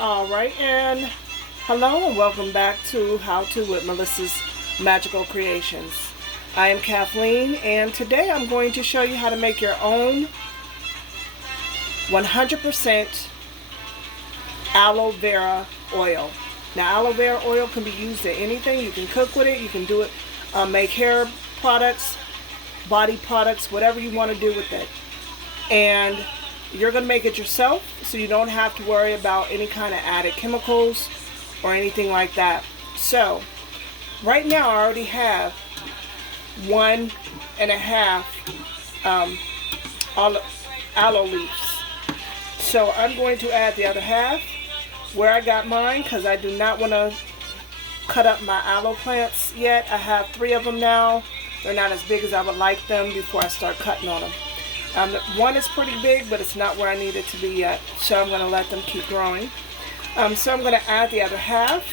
Alright, and hello and welcome back to How To with Melissa's Magical Creations. I am Kathleen, and today I'm going to show you how to make your own 100% aloe vera oil. Now, aloe vera oil can be used in anything. You can cook with it, you can do it, make hair products, body products, whatever you want to do with it. And you're going to make it yourself, so you don't have to worry about any kind of added chemicals or anything like that. So right now I already have 1.5 aloe leaves. So I'm going to add the other half where I got mine, because I do not want to cut up my aloe plants yet. I have 3 of them now. They're not as big as I would like them before I start cutting on them. One is pretty big, but it's not where I need it to be yet, so I'm going to let them keep growing. So I'm going to add the other half.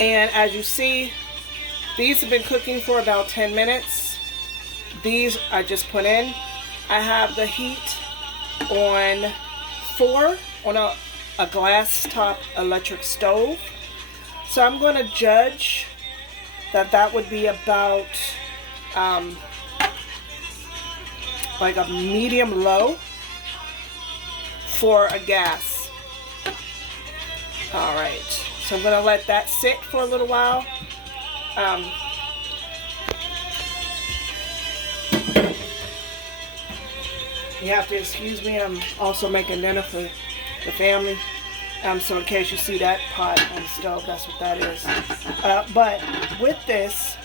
And as you see, these have been cooking for about 10 minutes. These I just put in. I have the heat on 4 on a glass top electric stove. So I'm going to judge that would be about like a medium low for a gas. Alright, so I'm going to let that sit for a little while. You have to excuse me, I'm also making dinner for the family. So in case you see that pot on the stove, that's what that is. But with this,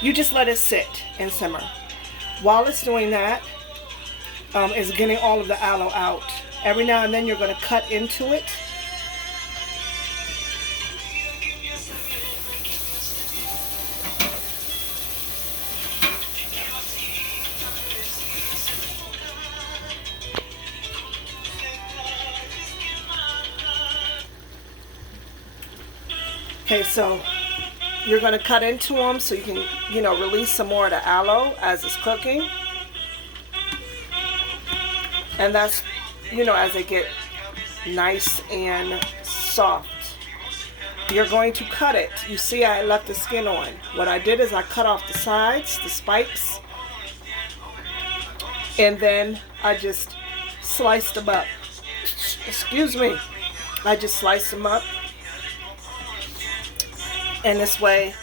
you just let it sit and simmer. While it's doing that, it's getting all of the aloe out. Every now and then you're going to cut into it. Okay, so you're going to cut into them so you can, release some more of the aloe as it's cooking. And that's, as they get nice and soft. You're going to cut it. You see I left the skin on. What I did is I cut off the sides, the spikes, and then I just sliced them up. Excuse me. I just sliced them up. And this way,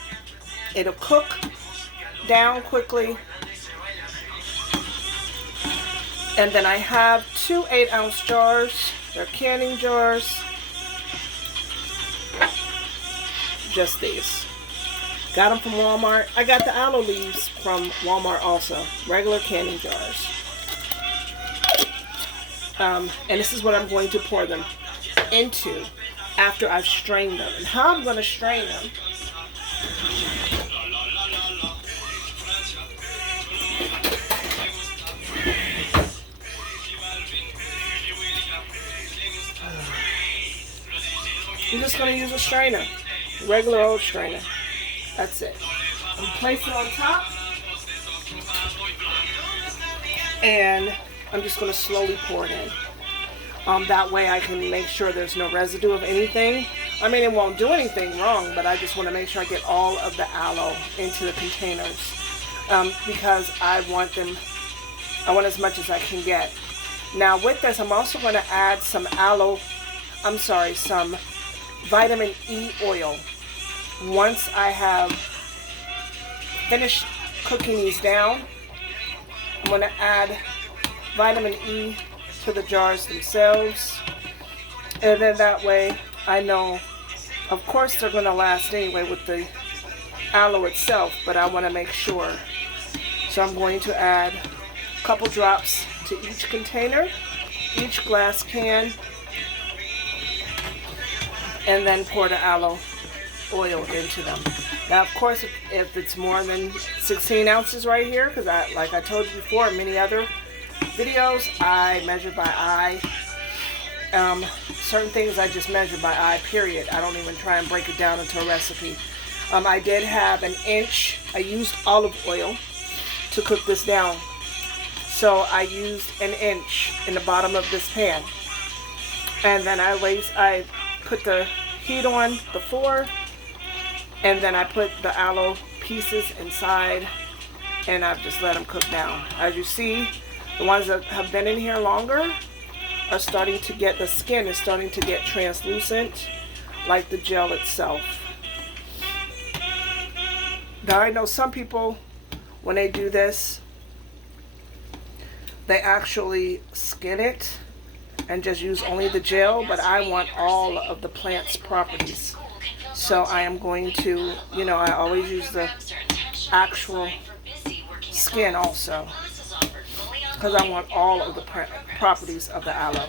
it'll cook down quickly. And then I have 2 8-ounce jars. They're canning jars. Just these. Got them from Walmart. I got the aloe leaves from Walmart also. Regular canning jars. And this is what I'm going to pour them into after I've strained them. And how I'm going to strain them, I'm just going to use a strainer, regular old strainer. That's it. I'm place it on top, and I'm just going to slowly pour it in. That way I can make sure there's no residue of anything. I mean, it won't do anything wrong, but I just want to make sure I get all of the aloe into the containers, because I want as much as I can get. Now with this, I'm also going to add some some vitamin E oil. Once I have finished cooking these down, I'm going to add vitamin E to the jars themselves, and then that way I know, of course they're going to last anyway with the aloe itself, but I want to make sure. So I'm going to add a couple drops to each container, each glass can, and then pour the aloe oil into them. Now of course if it's more than 16 ounces right here, because like I told you before in many other videos, I measure by eye. Certain things I just measure by eye, period. I don't even try and break it down into a recipe. I did have 1 inch. I used olive oil to cook this down. So I used 1 inch in the bottom of this pan. And then I put the heat on the 4, and then I put the aloe pieces inside, and I've just let them cook down. As you see, the ones that have been in here longer are starting to get, the skin is starting to get translucent like the gel itself. Now I know some people, when they do this, they actually skin it and just use only the gel, but I want all of the plant's properties. So I am going to, I always use the actual skin also, because I want all of the properties of the aloe.